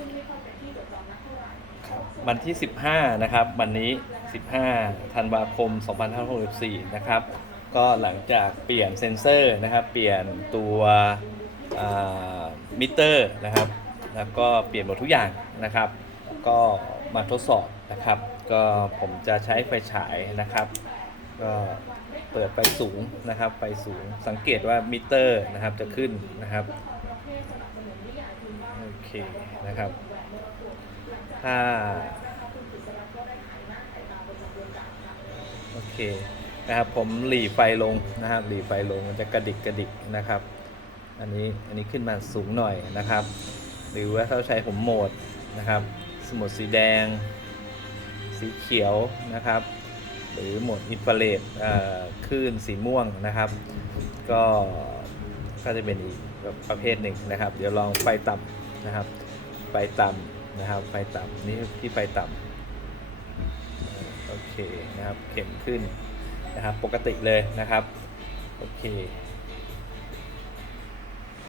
ซึ่งไม่ค่อยเป็นที่จดจำนักเท่าไหร่วันที่ 15 นะครับ วันนี้ 15 ธันวาคม 2564 นะครับ ก็หลังจากเปลี่ยนเซ็นเซอร์นะครับ เปลี่ยนตัวมิเตอร์นะครับ แล้วก็เปลี่ยนหมดทุกอย่างนะครับ ก็มาทดสอบนะครับ ก็ผมจะใช้ไฟฉายนะครับ ก็เปิดไฟสูงนะครับ ไฟสูง สังเกตว่ามิเตอร์นะครับจะขึ้นนะครับ เคนะครับ ถ้า โอเคนะครับ ผมหลีไฟลงนะครับหลีไฟลงมันจะกระดิกกระดิกนะครับ อันนี้อันนี้ขึ้นมาสูงหน่อยนะครับ หรือว่าถ้าใช้ผมโหมดนะครับ สมุดสีแดง สีเขียวนะครับ หรือโหมดอินฟราเรดเอ่อคลื่นสีม่วงนะครับ ก็ก็จะเป็นอีกประเภทหนึ่งนะครับ เดี๋ยวลองไฟต่ำ นะครับ ไฟต่ำนะครับ ไฟต่ำนี่ที่ไฟต่ำโอเคนะครับ เข็มขึ้นนะครับ ปกติเลยนะครับ โอเค